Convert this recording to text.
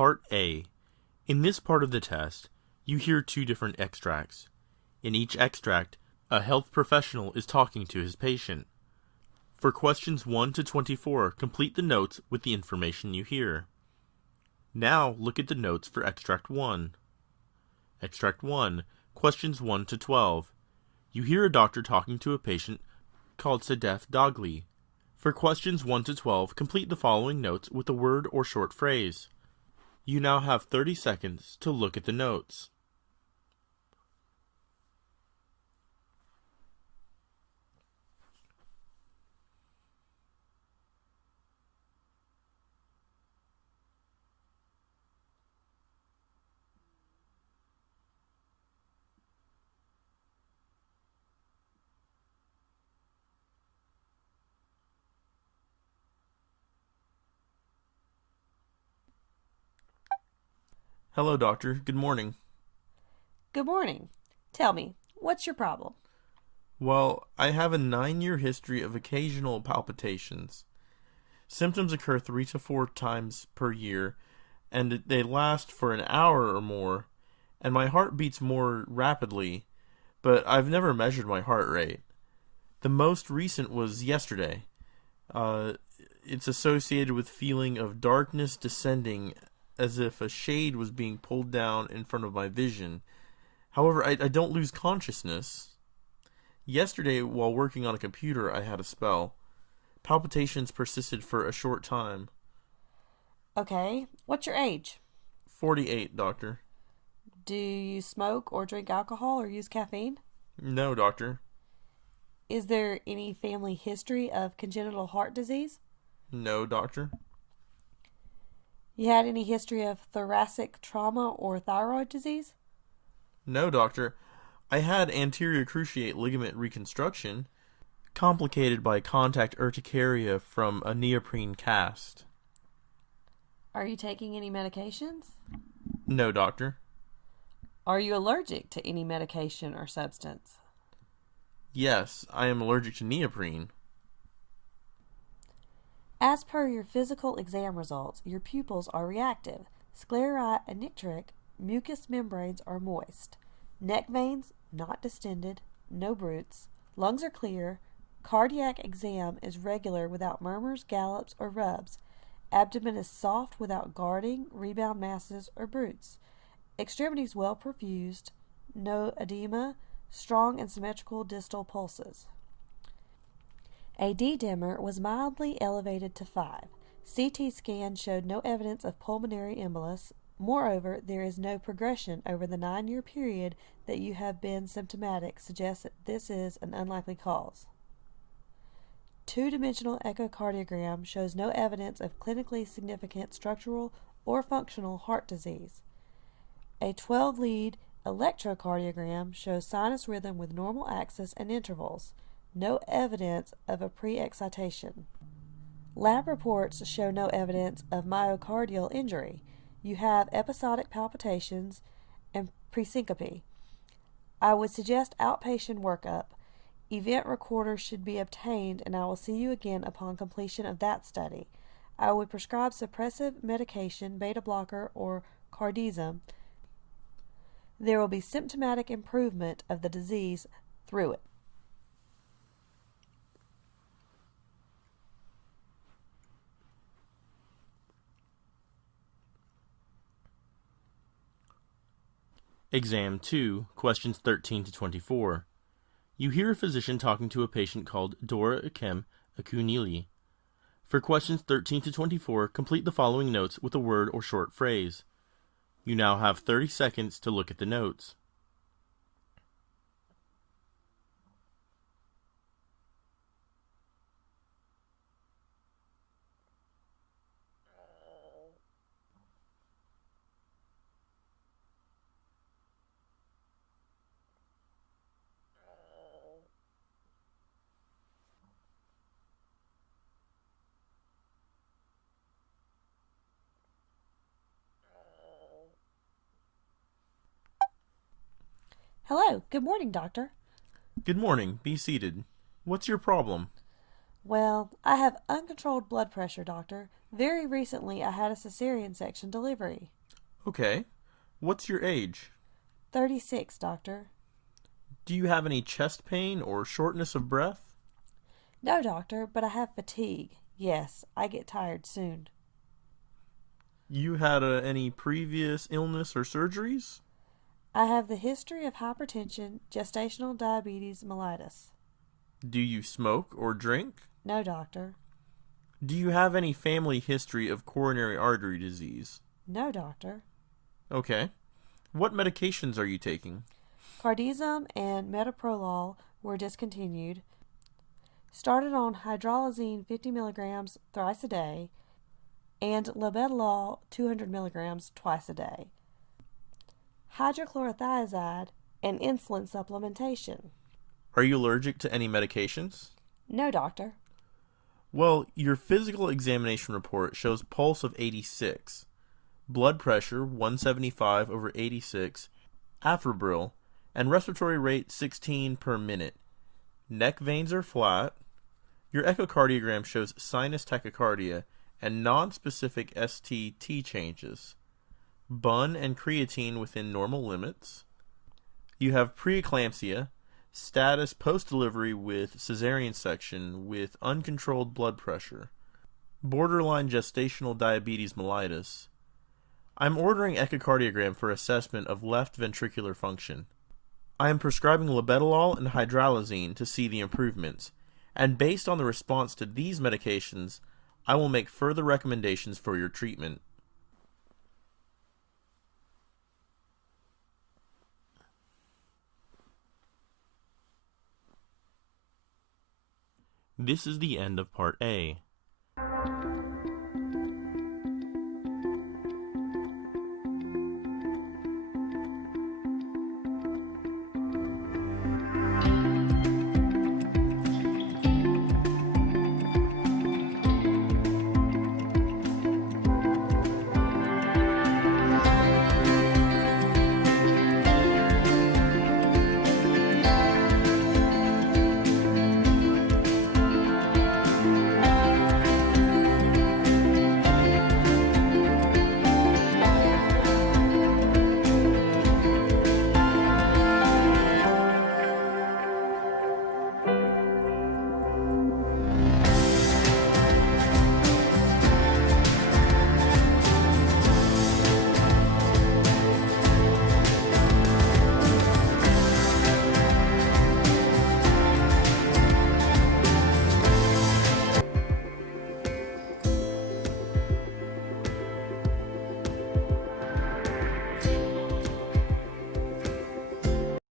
Part A. In this part of the test, you hear two different extracts. In each extract, a health professional is talking to his patient. For questions 1 to 24, complete the notes with the information you hear. Now look at the notes for Extract 1. Extract 1, questions 1 to 12. You hear a doctor talking to a patient called Sadef Dagli. For questions 1 to 12, complete the following notes with a word or short phrase. You now have 30 seconds to look at the notes. Hello, doctor. Good morning. Good morning. Tell me, what's your problem? Well, I have a 9-year history of occasional palpitations. Symptoms occur 3 to 4 times per year, and they last for an hour or more, and my heart beats more rapidly, but I've never measured my heart rate. The most recent was yesterday. It's associated with feeling of darkness descending as if a shade was being pulled down in front of my vision. However, I don't lose consciousness. Yesterday, while working on a computer, I had a spell. Palpitations persisted for a short time. Okay, what's your age? 48, doctor. Do you smoke or drink alcohol or use caffeine? No, doctor. Is there any family history of congenital heart disease? No, doctor. You had any history of thoracic trauma or thyroid disease? No, doctor. I had anterior cruciate ligament reconstruction, complicated by contact urticaria from a neoprene cast. Are you taking any medications? No, doctor. Are you allergic to any medication or substance? Yes, I am allergic to neoprene. As per your physical exam results, your pupils are reactive. Scleri anictric, mucous membranes are moist. Neck veins not distended, no bruits. Lungs are clear. Cardiac exam is regular without murmurs, gallops, or rubs. Abdomen is soft without guarding, rebound masses, or bruits. Extremities well perfused. No edema. Strong and symmetrical distal pulses. A D-dimer was mildly elevated to 5. CT scan showed no evidence of pulmonary embolus. Moreover, there is no progression over the 9-year period that you have been symptomatic, suggests that this is an unlikely cause. 2-dimensional echocardiogram shows no evidence of clinically significant structural or functional heart disease. A 12-lead electrocardiogram shows sinus rhythm with normal axis and intervals. No evidence of a pre-excitation. Lab reports show no evidence of myocardial injury. You have episodic palpitations and presyncope. I would suggest outpatient workup. Event recorders should be obtained, and I will see you again upon completion of that study. I would prescribe suppressive medication, beta blocker, or cardizem. There will be symptomatic improvement of the disease through it. Exam 2, questions 13 to 24. You hear a physician talking to a patient called Dora Ikem Akunili. For questions 13 to 24, complete the following notes with a word or short phrase. You now have 30 seconds to look at the notes. Hello, good morning, doctor. Good morning. Be seated. What's your problem? Well, I have uncontrolled blood pressure, doctor. Very recently I had a cesarean section delivery. Okay. What's your age? 36, doctor. Do you have any chest pain or shortness of breath? No, doctor, but I have fatigue. Yes, I get tired soon. You had any previous illness or surgeries? I have the history of hypertension, gestational diabetes mellitus. Do you smoke or drink? No, doctor. Do you have any family history of coronary artery disease? No, doctor. Okay. What medications are you taking? Cardizem and metoprolol were discontinued. Started on hydralazine 50 milligrams thrice a day and labetalol 200 milligrams twice a day. Hydrochlorothiazide and insulin supplementation. Are you allergic to any medications? No, doctor. Well, your physical examination report shows pulse of 86, blood pressure 175 over 86, afebril, and respiratory rate 16 per minute. Neck veins are flat. Your echocardiogram shows sinus tachycardia and non-specific ST changes. Bun and creatine within normal limits. You have preeclampsia, status post-delivery with cesarean section with uncontrolled blood pressure, borderline gestational diabetes mellitus. I'm ordering echocardiogram for assessment of left ventricular function. I am prescribing labetalol and hydralazine to see the improvements, and based on the response to these medications, I will make further recommendations for your treatment. This is the end of Part A.